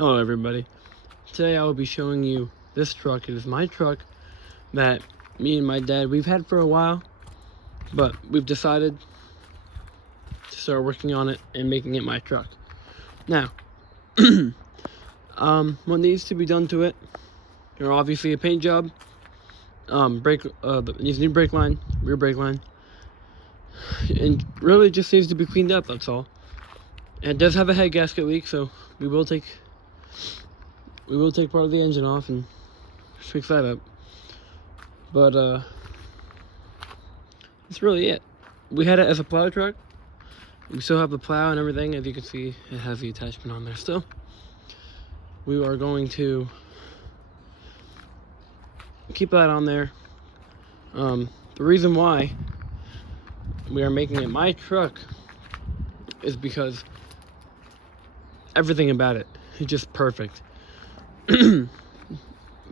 Hello everybody. Today I will be showing you this truck. It is my truck that me and my dad, we've had for a while, but we've decided to start working on it and making it my truck. Now, what needs to be done to it? There obviously a paint job, it needs a new brake line, rear brake line, and really just needs to be cleaned up, that's all. And it does have a head gasket leak, so we will take part of the engine off and fix that up. But that's really it. We had it as a plow truck. We still have the plow and everything. As you can see, it has the attachment on there still. We are going to keep that on there. The reason why we are making it my truck is because everything about it is just perfect.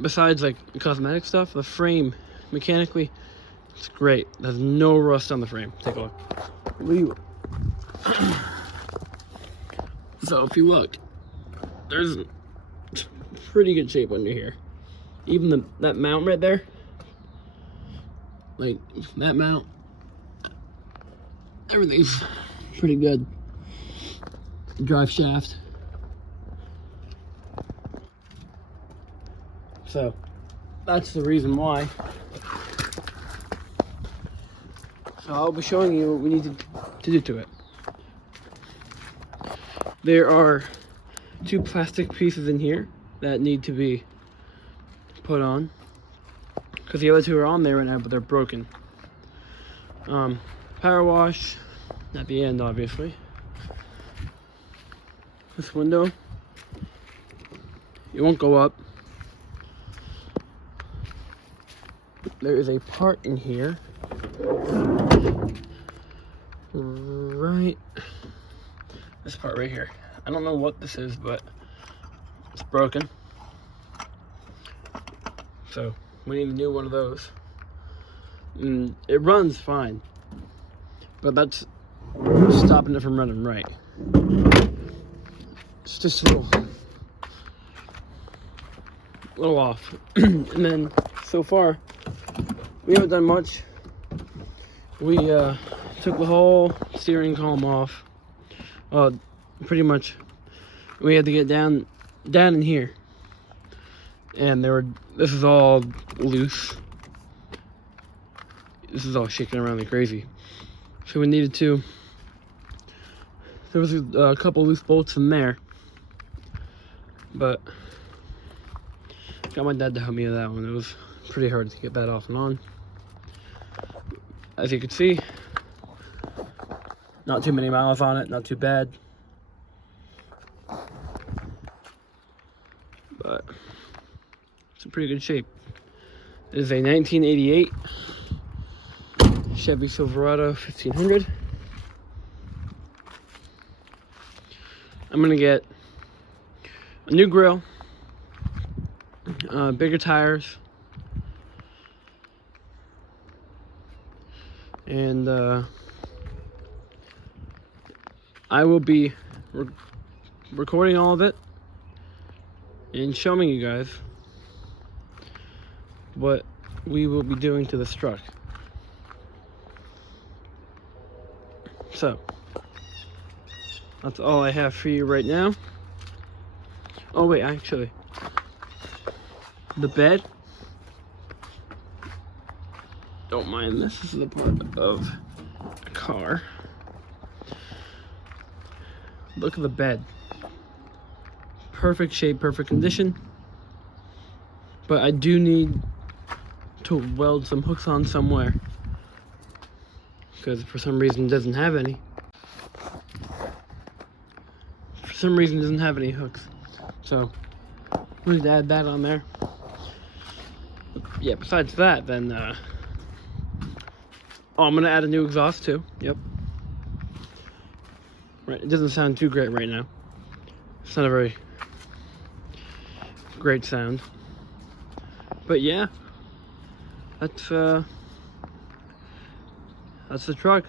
Besides like cosmetic stuff, the frame mechanically, it's great. There's no rust on the frame. Take a look. So if you look, there's pretty good shape under here. Even that mount right there, like that mount, everything's pretty good. Drive shaft. So that's the reason why. So I'll be showing you what we need to do to it. There are 2 plastic pieces in here that need to be put on, because the other 2 are on there right now, but they're broken. Power wash at the end, obviously. This window, it won't go up. There is a part in here, right, this part right here. I don't know what this is, but it's broken. So we need a new one of those. And it runs fine, but that's stopping it from running right. It's just a little off. And then so far, we haven't done much. We took the whole steering column off. Pretty much, we had to get down in here, and this is all loose. This is all shaking around like crazy. So we needed to. There was a couple loose bolts in there, but got my dad to help me with that one. It was pretty hard to get that off and on. As you can see, not too many miles on it, not too bad. But it's in pretty good shape. It is a 1988 Chevy Silverado 1500. I'm gonna get a new grill, bigger tires, and I will be recording all of it and showing you guys what we will be doing to this truck. So that's all I have for you right now. Oh wait, actually, the bed, don't mind this is a part of a car. Look at the bed. Perfect shape, perfect condition. But I do need to weld some hooks on somewhere, because for some reason it doesn't have any. For some reason it doesn't have any hooks. So we need to add that on there. Yeah, besides that, then I'm gonna add a new exhaust too. Yep. Right, it doesn't sound too great right now. It's not a very great sound. But yeah, that's the truck.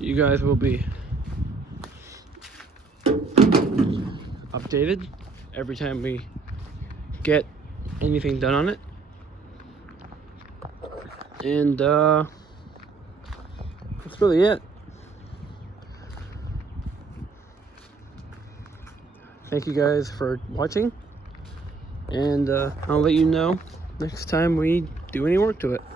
You guys will be updated every time we get anything done on it. And that's really it. Thank you guys for watching, and I'll let you know next time we do any work to it.